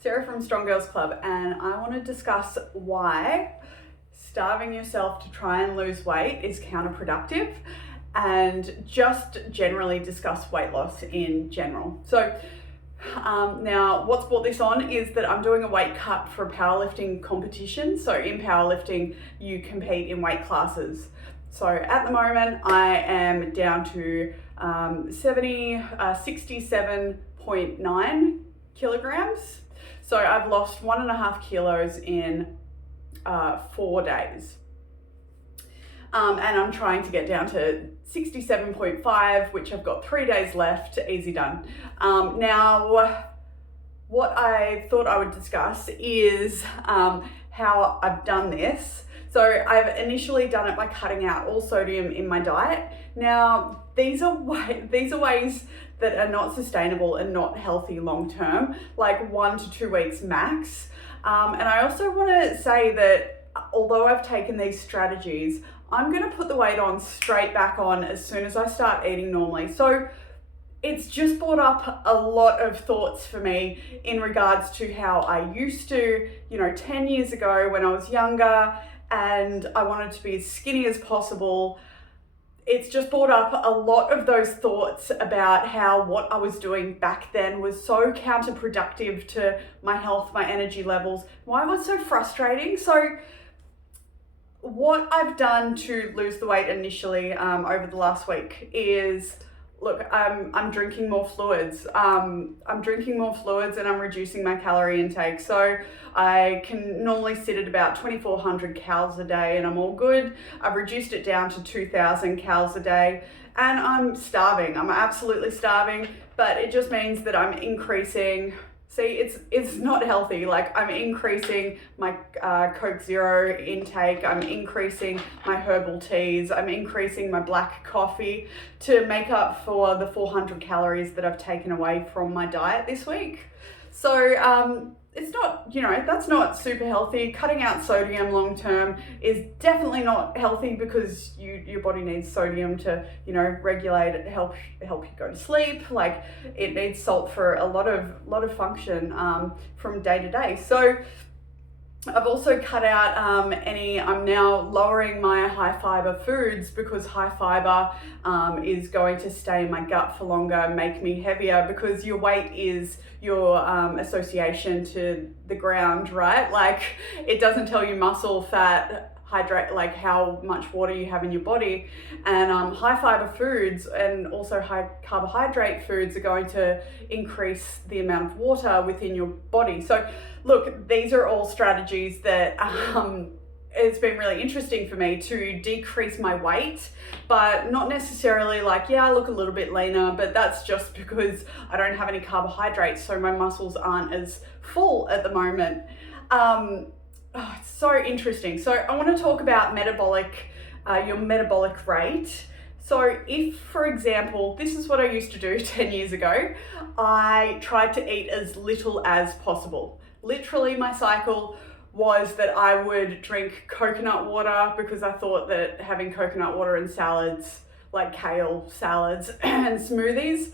Sarah from Strong Girls Club, and I want to discuss why starving yourself to try and lose weight is counterproductive, and just generally discuss weight loss in general. So now what's brought this on is that I'm doing a weight cut for a powerlifting competition. So in powerlifting you compete in weight classes. So at the moment I am down to 67.9 kilograms. So I've lost 1.5 kilos in 4 days. And I'm trying to get down to 67.5, which I've got 3 days left, easy done. Now, what I thought I would discuss is how I've done this. So I've initially done it by cutting out all sodium in my diet. Now, these are ways that are not sustainable and not healthy long term, like 1 to 2 weeks max. And I also want to say that although I've taken these strategies, I'm going to put the weight on straight back on as soon as I start eating normally. So it's just brought up a lot of thoughts for me in regards to how I used to, 10 years ago when I was younger and I wanted to be as skinny as possible. It's just brought up a lot of those thoughts about how what I was doing back then was so counterproductive to my health, my energy levels, why it was so frustrating. So what I've done to lose the weight initially over the last week is, look, I'm drinking more fluids. I'm drinking more fluids and I'm reducing my calorie intake. So I can normally sit at about 2,400 calories a day and I'm all good. I've reduced it down to 2,000 calories a day and I'm starving. I'm absolutely starving, but it just means that I'm increasing. See, it's not healthy. Like, I'm increasing my Coke Zero intake, I'm increasing my herbal teas, I'm increasing my black coffee to make up for the 400 calories that I've taken away from my diet this week. So it's not, that's not super healthy. Cutting out sodium long term is definitely not healthy because your body needs sodium to, regulate it, help you go to sleep. Like, it needs salt for a lot of function from day to day. So I've also cut out I'm now lowering my high fiber foods because high fiber is going to stay in my gut for longer, make me heavier, because your weight is your association to the ground, right? Like, it doesn't tell you muscle, fat, hydrate, like how much water you have in your body. And high fiber foods and also high carbohydrate foods are going to increase the amount of water within your body. So look, these are all strategies that it's been really interesting for me to decrease my weight, but not necessarily like, I look a little bit leaner, but that's just because I don't have any carbohydrates, so my muscles aren't as full at the moment. It's so interesting. So I want to talk about your metabolic rate. So if, for example, this is what I used to do 10 years ago, I tried to eat as little as possible. Literally, my cycle was that I would drink coconut water because I thought that having coconut water in salads, like kale salads and smoothies,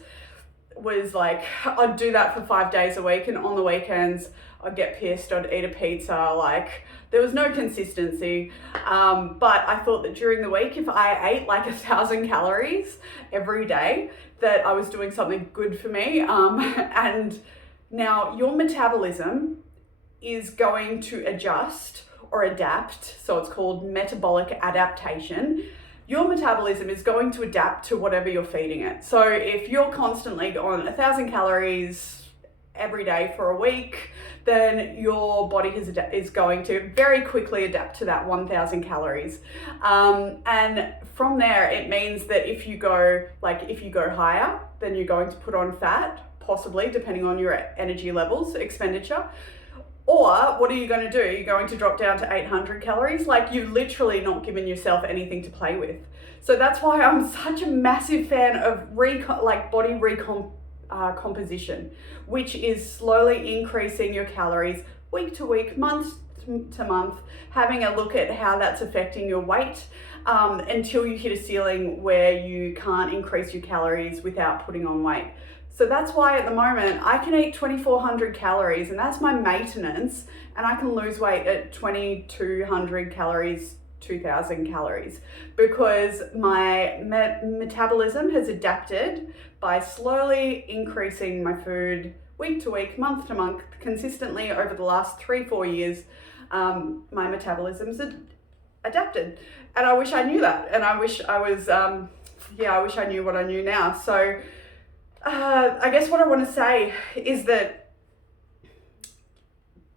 was like, I'd do that for 5 days a week, and on the weekends I'd get pissed, I'd eat a pizza. Like, there was no consistency, but I thought that during the week, if I ate like 1,000 calories every day, that I was doing something good for me. And now your metabolism is going to adjust or adapt, so it's called metabolic adaptation. Your metabolism is going to adapt to whatever you're feeding it. So if you're constantly on 1,000 calories every day for a week, then your body is going to very quickly adapt to that 1,000 calories. And from there, it means that if you go higher, then you're going to put on fat, possibly, depending on your energy levels, expenditure. Or what are you going to do? You're going to drop down to 800 calories? Like, you've literally not given yourself anything to play with. So that's why I'm such a massive fan of body recomposition, which is slowly increasing your calories week to week, month to month, having a look at how that's affecting your weight until you hit a ceiling where you can't increase your calories without putting on weight. So that's why at the moment I can eat 2,400 calories and that's my maintenance, and I can lose weight at 2,200 calories, 2,000 calories, because my metabolism has adapted by slowly increasing my food week to week, month to month, consistently over the last 3-4 years. My metabolism's adapted, and I wish I knew that, and I wish I was I wish I knew what I knew now. So I guess what I want to say is that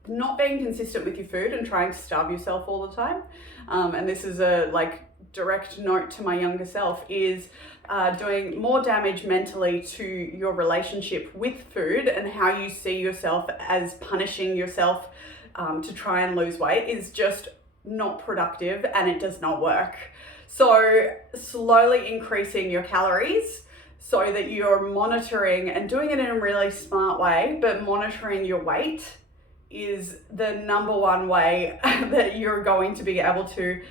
not being consistent with your food and trying to starve yourself all the time, and this is a direct note to my younger self, is doing more damage mentally to your relationship with food, and how you see yourself as punishing yourself to try and lose weight is just not productive, and it does not work. So slowly increasing your calories so that you're monitoring and doing it in a really smart way, but monitoring your weight is the number one way that you're going to be able to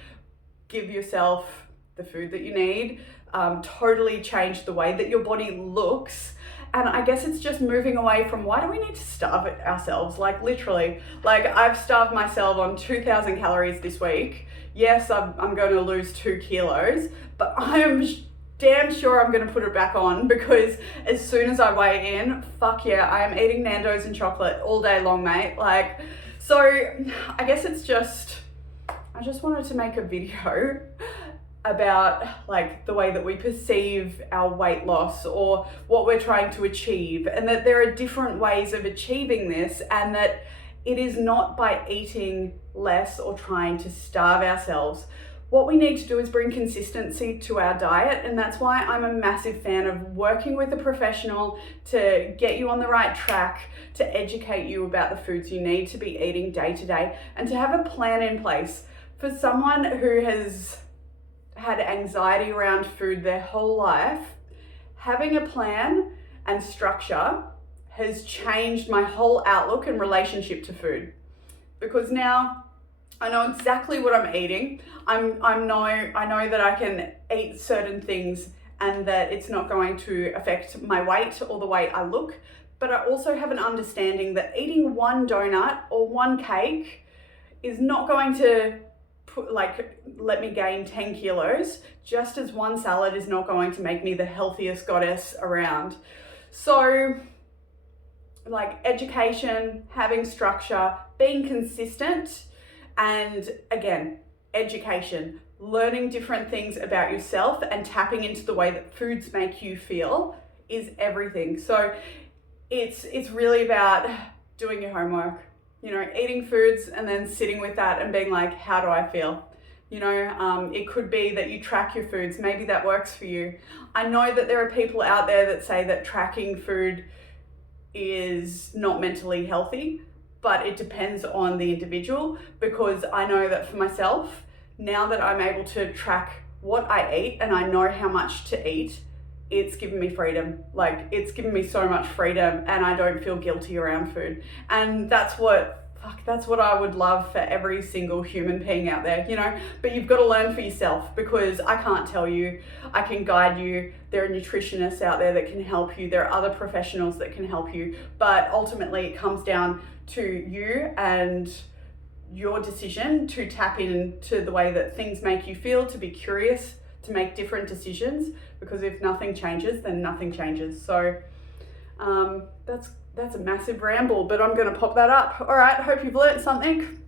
give yourself the food that you need, totally change the way that your body looks. And I guess it's just moving away from, why do we need to starve ourselves? Literally, I've starved myself on 2,000 calories this week. Yes, I'm going to lose 2 kilos, but I am damn sure I'm going to put it back on, because as soon as I weigh in, fuck yeah, I am eating Nando's and chocolate all day long, mate. So I guess it's just, I just wanted to make a video about the way that we perceive our weight loss or what we're trying to achieve, and that there are different ways of achieving this, and that it is not by eating less or trying to starve ourselves. What we need to do is bring consistency to our diet, and that's why I'm a massive fan of working with a professional to get you on the right track, to educate you about the foods you need to be eating day to day, and to have a plan in place. For someone who has had anxiety around food their whole life, having a plan and structure has changed my whole outlook and relationship to food, because now I know exactly what I'm eating. I know that I can eat certain things and that it's not going to affect my weight or the way I look, but I also have an understanding that eating one donut or one cake is not going to let me gain 10 kilos, just as one salad is not going to make me the healthiest goddess around. So education, having structure, being consistent, and again, education, learning different things about yourself and tapping into the way that foods make you feel is everything. So it's really about doing your homework, eating foods and then sitting with that and being like, how do I feel? It could be that you track your foods. Maybe that works for you. I know that there are people out there that say that tracking food is not mentally healthy, but it depends on the individual, because I know that for myself, now that I'm able to track what I eat and I know how much to eat, it's given me freedom. It's given me so much freedom, and I don't feel guilty around food. And that's what I would love for every single human being out there, but you've got to learn for yourself, because I can't tell you. I can guide you. There are nutritionists out there that can help you. There are other professionals that can help you, but ultimately it comes down to you and your decision to tap into the way that things make you feel, to be curious, to make different decisions, because if nothing changes, then nothing changes. So that's a massive ramble, but I'm going to pop that up. All right, hope you've learned something.